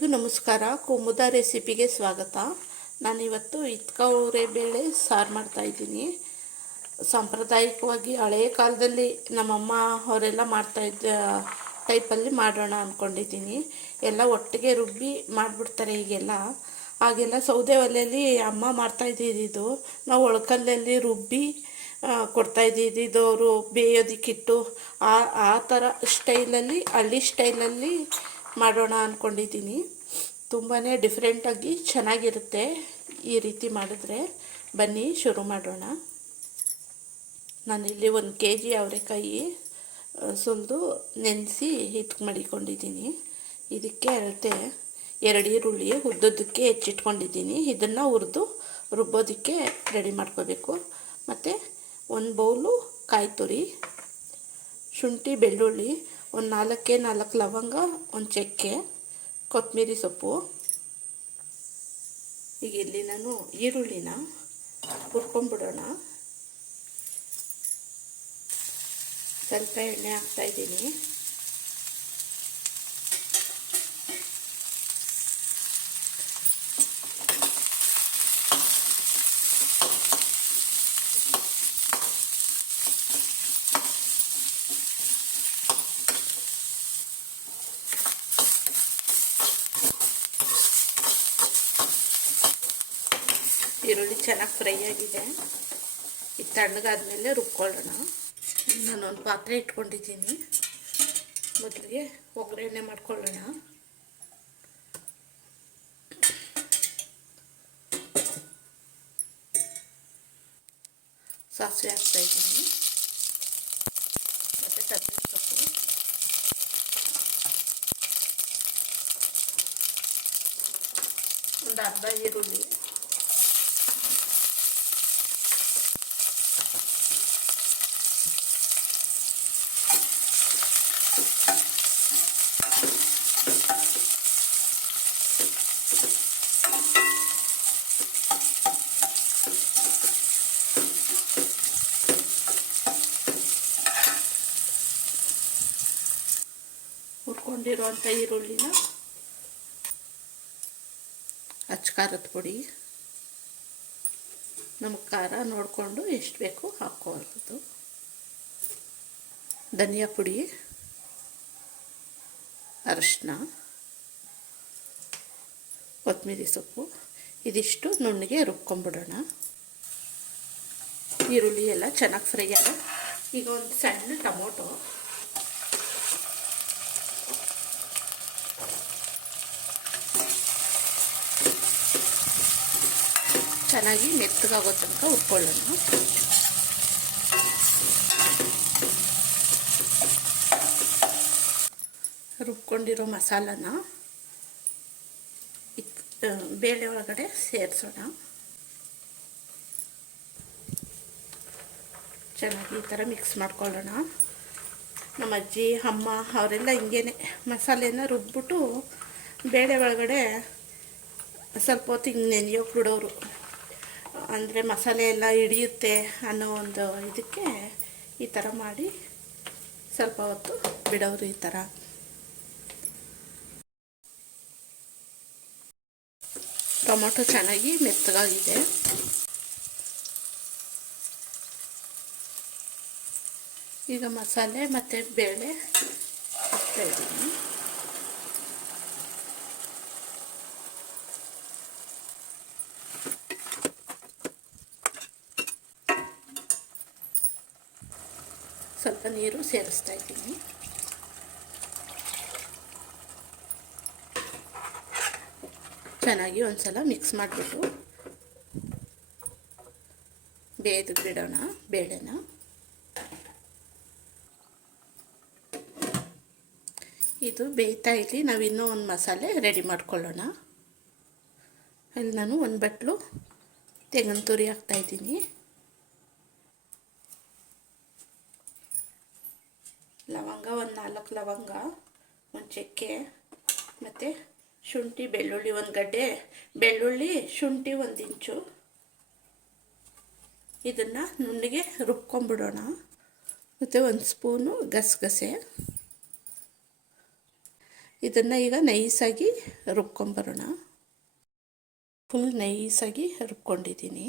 ಎಲ್ರಿಗೂ ನಮಸ್ಕಾರ. ಕುಮುದ ರೆಸಿಪಿಗೆ ಸ್ವಾಗತ. ನಾನಿವತ್ತು ಇತ್ಕವರೆ ಬೇಳೆ ಸಾರು ಮಾಡ್ತಾಯಿದ್ದೀನಿ. ಸಾಂಪ್ರದಾಯಿಕವಾಗಿ ಹಳೆಯ ಕಾಲದಲ್ಲಿ ನಮ್ಮಮ್ಮ ಅವರೆಲ್ಲ ಮಾಡ್ತಾಯಿದ್ದ ಟೈಪಲ್ಲಿ ಮಾಡೋಣ ಅಂದ್ಕೊಂಡಿದ್ದೀನಿ. ಎಲ್ಲ ಒಟ್ಟಿಗೆ ರುಬ್ಬಿ ಮಾಡಿಬಿಡ್ತಾರೆ ಈಗೆಲ್ಲ. ಆಗೆಲ್ಲ ಸೌದೆ ಒಲೆಯಲ್ಲಿ ಅಮ್ಮ ಮಾಡ್ತಾಯಿದ್ದಿದ್ದು, ನಾವು ಒಳಕಲ್ಲಲ್ಲಿ ರುಬ್ಬಿ ಕೊಡ್ತಾಯಿದ್ದಿದ್ದು. ಅವರು ಬೇಯೋದಕ್ಕಿಟ್ಟು ಆ ಥರ ಸ್ಟೈಲಲ್ಲಿ, ಹಳ್ಳಿ ಸ್ಟೈಲಲ್ಲಿ ಮಾಡೋಣ ಅಂದ್ಕೊಂಡಿದ್ದೀನಿ. ತುಂಬಾ ಡಿಫ್ರೆಂಟಾಗಿ ಚೆನ್ನಾಗಿರುತ್ತೆ ಈ ರೀತಿ ಮಾಡಿದ್ರೆ. ಬನ್ನಿ ಶುರು ಮಾಡೋಣ. ನಾನಿಲ್ಲಿ 1 kg ಅವರೆಕಾಯಿ ಸುಲಿದು ನೆನೆಸಿ ಹಿಟ್ಟು ಮಾಡಿಕೊಂಡಿದ್ದೀನಿ. ಇದಕ್ಕೆ ಅಳತೆ 2 ಈರುಳ್ಳಿ ಉದ್ದುದ್ದಕ್ಕೆ ಹೆಚ್ಚಿಟ್ಕೊಂಡಿದ್ದೀನಿ. ಇದನ್ನು ಹುರಿದು ರುಬ್ಬೋದಕ್ಕೆ ರೆಡಿ ಮಾಡ್ಕೋಬೇಕು. ಮತ್ತು 1 ಬೌಲು ಕಾಯಿ ತುರಿ, ಶುಂಠಿ ಬೆಳ್ಳುಳ್ಳಿ, ಒಂದು 4 ಲವಂಗ, ಒಂದು ಚಕ್ಕೆ, ಕೊತ್ತಂಬರಿ ಸೊಪ್ಪು. ಈಗ ಇಲ್ಲಿ ನಾನು ಈರುಳ್ಳಿನ ಹುರ್ಕೊಂಡ್ಬಿಡೋಣ. ಸ್ವಲ್ಪ ಎಣ್ಣೆ ಹಾಕ್ತಾಯಿದ್ದೀನಿ. ಈರುಳ್ಳಿ ಚೆನ್ನಾಗಿ ಫ್ರೈ ಆಗಿದೆ. ಇದು ತಣ್ಣಗಾದ್ಮೇಲೆ ರುಬ್ಕೊಳ್ಳೋಣ. ನಾನೊಂದು ಪಾತ್ರೆ ಇಟ್ಕೊಂಡಿದ್ದೀನಿ. ಮೊದಲಿಗೆ ಒಗ್ಗರಣೆ ಮಾಡ್ಕೊಳ್ಳೋಣ. ಸಾಸಿವೆ ಹಾಕ್ತಾಯಿದ್ದೀನಿ, ಮತ್ತು ಕರಿಬೇವು ಸೊಪ್ಪು, ಒಂದು ಅರ್ಧ ಈರುಳ್ಳಿ, ಹುರ್ಕೊಂಡಿರುವಂಥ ಈರುಳ್ಳಿನ, ಖಾರದ ಪುಡಿ, ನಮಗೆ ಖಾರ ನೋಡಿಕೊಂಡು ಎಷ್ಟು ಬೇಕು ಹಾಕ್ಕೊಳ್ಳೋದು, ಧನಿಯಾ ಪುಡಿ, ಅರಿಶಿನ, ಕೊತ್ತಂಬರಿ ಸೊಪ್ಪು. ಇದಿಷ್ಟು ನುಣ್ಣಗೆ ರುಬ್ಕೊಂಡ್ಬಿಡೋಣ. ಈರುಳ್ಳಿ ಎಲ್ಲ ಚೆನ್ನಾಗಿ ಫ್ರೈ ಆಗ. ಈಗ ಒಂದು ಸಣ್ಣ ಟೊಮೊಟೊ, ಚೆನ್ನಾಗಿ ಮೆತ್ತಗಾಗೋ ತನಕ ಹುರ್ಕೊಳ್ಳೋಣ. ರುಬ್ಕೊಂಡಿರೋ ಮಸಾಲನ ಬೇಳೆ ಒಳಗಡೆ ಸೇರಿಸೋಣ. ಚೆನ್ನಾಗಿ ಈ ಥರ ಮಿಕ್ಸ್ ಮಾಡ್ಕೊಳ್ಳೋಣ. ನಮ್ಮ ಅಜ್ಜಿ ಅಮ್ಮ ಅವರೆಲ್ಲ ಹಿಂಗೇನೆ ಮಸಾಲೆನ ರುಬ್ಬಿಟ್ಟು ಬೇಳೆ ಒಳಗಡೆ ಸ್ವಲ್ಪ ಹೊತ್ತು ಹಿಂಗೆ ನೆನೆಯೋಕೆ ಬಿಡೋರು. ಅಂದರೆ ಮಸಾಲೆ ಎಲ್ಲ ಹಿಡಿಯುತ್ತೆ ಅನ್ನೋ ಒಂದು ಇದಕ್ಕೆ ಈ ಥರ ಮಾಡಿ ಸ್ವಲ್ಪ ಹೊತ್ತು ಬಿಡೋರು. ಈ ಥರ ಟೊಮೊಟೊ ಚೆನ್ನಾಗಿ ಮೆತ್ತಗಾಗಿದೆ. ಈಗ ಮಸಾಲೆ ಮತ್ತು ಬೇಳೆ ಹಾಕ್ತಾಯಿದ್ದೀನಿ. ಸ್ವಲ್ಪ ನೀರು ಸೇರಿಸ್ತಾ ಇದ್ದೀನಿ. ಚೆನ್ನಾಗಿ ಒಂದು ಸಲ ಮಿಕ್ಸ್ ಮಾಡಿಬಿಟ್ಟು ಬೇಯ್ದು ಬಿಡೋಣ ಬೇಳೆನ. ಇದು ಬೇಯ್ತಾ ಇಲ್ಲಿ ನಾವು ಇನ್ನೂ ಒಂದು ಮಸಾಲೆ ರೆಡಿ ಮಾಡ್ಕೊಳ್ಳೋಣ. ಅಲ್ಲಿ ನಾನು 1 ಬಟ್ಲು ತೆಂಗಿನ ತುರಿ ಹಾಕ್ತಾಯಿದ್ದೀನಿ, ಲವಂಗ ಒಂದು 4 ಲವಂಗ, ಒಂದು ಚಕ್ಕೆ, ಮತ್ತು ಶುಂಠಿ ಬೆಳ್ಳುಳ್ಳಿ 1 ಗಡ್ಡೆ ಬೆಳ್ಳುಳ್ಳಿ, ಶುಂಠಿ 1 ಇಂಚು. ಇದನ್ನು ನುಣ್ಣಗೆ ರುಬ್ಕೊಂಡ್ಬಿಡೋಣ. ಮತ್ತು 1 ಸ್ಪೂನು ಗಸಗಸೆ, ಇದನ್ನು ಈಗ ನೈಸಾಗಿ ರುಬ್ಕೊಂಬರೋಣ. ಫುಲ್ ನೈಸಾಗಿ ರುಬ್ಕೊಂಡಿದ್ದೀನಿ.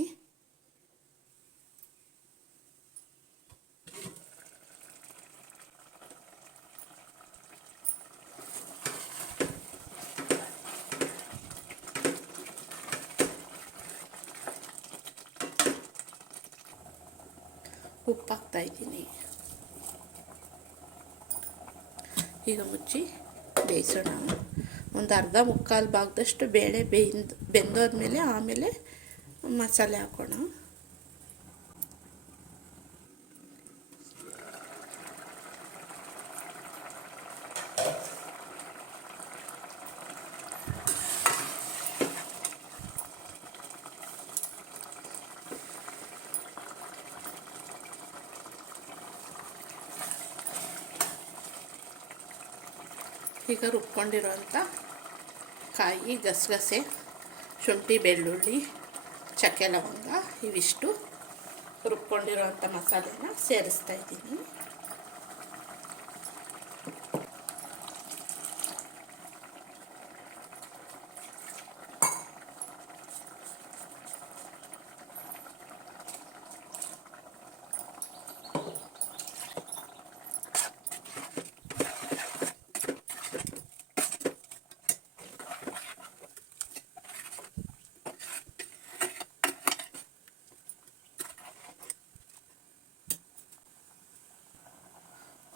ಉಪ್ಪು ಹಾಕ್ತಾಯಿದ್ದೀನಿ. ಈಗ ಮುಚ್ಚಿ ಬೇಯಿಸೋಣ. ಒಂದು ಅರ್ಧ ಮುಕ್ಕಾಲು ಭಾಗದಷ್ಟು ಬೇಳೆ ಬೆಂದೋದ್ಮೇಲೆ ಆಮೇಲೆ ಮಸಾಲೆ ಹಾಕೋಣ. ಈಗ ರುಬ್ಕೊಂಡಿರೋಂಥ ಕಾಯಿ, ಗಸಗಸೆ, ಶುಂಠಿ, ಬೆಳ್ಳುಳ್ಳಿ, ಚಕ್ಕೆ, ಲವಂಗ ಇವಿಷ್ಟು ರುಬ್ಕೊಂಡಿರೋಂಥ ಮಸಾಲೆನ ಸೇರಿಸ್ತಾ ಇದ್ದೀನಿ.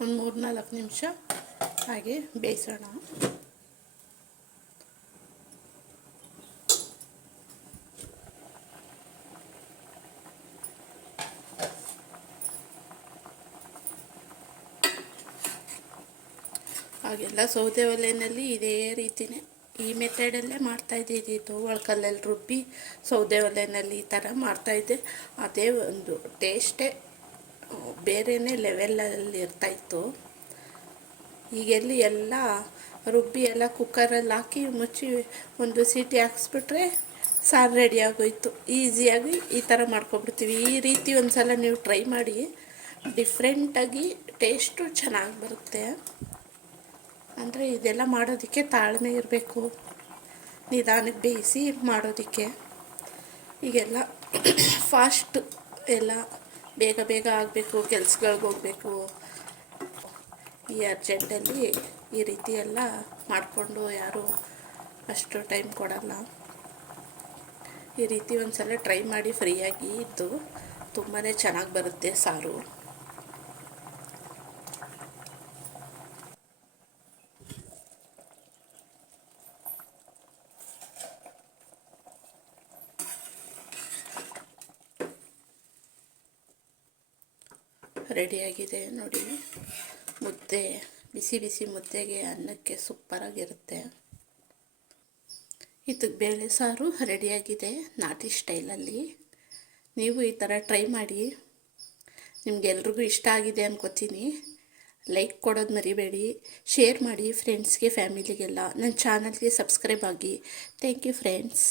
ಒಂದು 3-4 ನಿಮಿಷ ಹಾಗೆ ಬೇಯಿಸೋಣ. ಹಾಗೆಲ್ಲ ಸೌದೆ ಒಲೆಯಲ್ಲಿ ಇದೇ ರೀತಿಯೇ ಈ ಮೆಥಡಲ್ಲೇ ಮಾಡ್ತಾಯಿದ್ದಿದ್ದು. ಒಳ್ಕಲ್ಲಲ್ಲಿ ರುಬ್ಬಿ ಸೌದೆ ಒಲೆಯಲ್ಲಿ ಈ ಥರ ಮಾಡ್ತಾಯಿದ್ದೆ. ಅದೇ ಒಂದು ಟೇಸ್ಟೇ ಬೇರೆಯೇ ಲೆವೆಲಲ್ಲಿ ಇರ್ತಾಯಿತ್ತು. ಈಗೆಲ್ಲಿ ಎಲ್ಲ ರುಬ್ಬಿ ಎಲ್ಲ ಕುಕ್ಕರಲ್ಲಿ ಹಾಕಿ ಮುಚ್ಚಿ ಒಂದು ಸೀಟಿ ಹಾಕ್ಸ್ಬಿಟ್ರೆ ಸಾರು ರೆಡಿ ಆಗೋಯ್ತು. ಈಸಿಯಾಗಿ ಈ ಥರ ಮಾಡ್ಕೊಬಿಡ್ತೀವಿ. ಈ ರೀತಿ ಒಂದು ಸಲ ನೀವು ಟ್ರೈ ಮಾಡಿ, ಡಿಫ್ರೆಂಟಾಗಿ ಟೇಸ್ಟು ಚೆನ್ನಾಗಿ ಬರುತ್ತೆ. ಅಂದರೆ ಇದೆಲ್ಲ ಮಾಡೋದಕ್ಕೆ ತಾಳ್ಮೆ ಇರಬೇಕು, ನಿಧಾನಕ್ಕೆ ಬೇಯಿಸಿ ಮಾಡೋದಕ್ಕೆ. ಈಗೆಲ್ಲ ಫಾಸ್ಟ್, ಎಲ್ಲ ಬೇಗ ಬೇಗ ಆಗಬೇಕು, ಕೆಲ್ಸಗಳಿಗೆ ಹೋಗಬೇಕು. ಈ ಅರ್ಜೆಂಟಲ್ಲಿ ಈ ರೀತಿ ಎಲ್ಲ ಮಾಡಿಕೊಂಡು ಯಾರೂ ಅಷ್ಟು ಟೈಮ್ ಕೊಡಲ್ಲ. ಈ ರೀತಿ ಒಂದು ಸಲ ಟ್ರೈ ಮಾಡಿ, ಫ್ರೀಯಾಗಿ ಇದ್ದು ತುಂಬಾ ಚೆನ್ನಾಗಿ ಬರುತ್ತೆ ಸಾರು. ರೆಡಿಯಾಗಿದೆ ನೋಡಿ. ಮುದ್ದೆ, ಬಿಸಿ ಬಿಸಿ ಮುದ್ದೆಗೆ, ಅನ್ನಕ್ಕೆ ಸೂಪರಾಗಿರುತ್ತೆ. ಇದಕ್ಕೆ ಬೇಳೆ ಸಾರು ರೆಡಿಯಾಗಿದೆ ನಾಟಿ ಸ್ಟೈಲಲ್ಲಿ. ನೀವು ಈ ಥರ ಟ್ರೈ ಮಾಡಿ. ನಿಮಗೆಲ್ರಿಗೂ ಇಷ್ಟ ಆಗಿದೆ ಅನ್ಕೋತೀನಿ. ಲೈಕ್ ಕೊಡೋದು ಮರಿಬೇಡಿ, ಶೇರ್ ಮಾಡಿ ಫ್ರೆಂಡ್ಸ್ಗೆ, ಫ್ಯಾಮಿಲಿಗೆಲ್ಲ. ನನ್ನ ಚಾನಲ್ಗೆ ಸಬ್ಸ್ಕ್ರೈಬ್ ಆಗಿ. Thank you friends.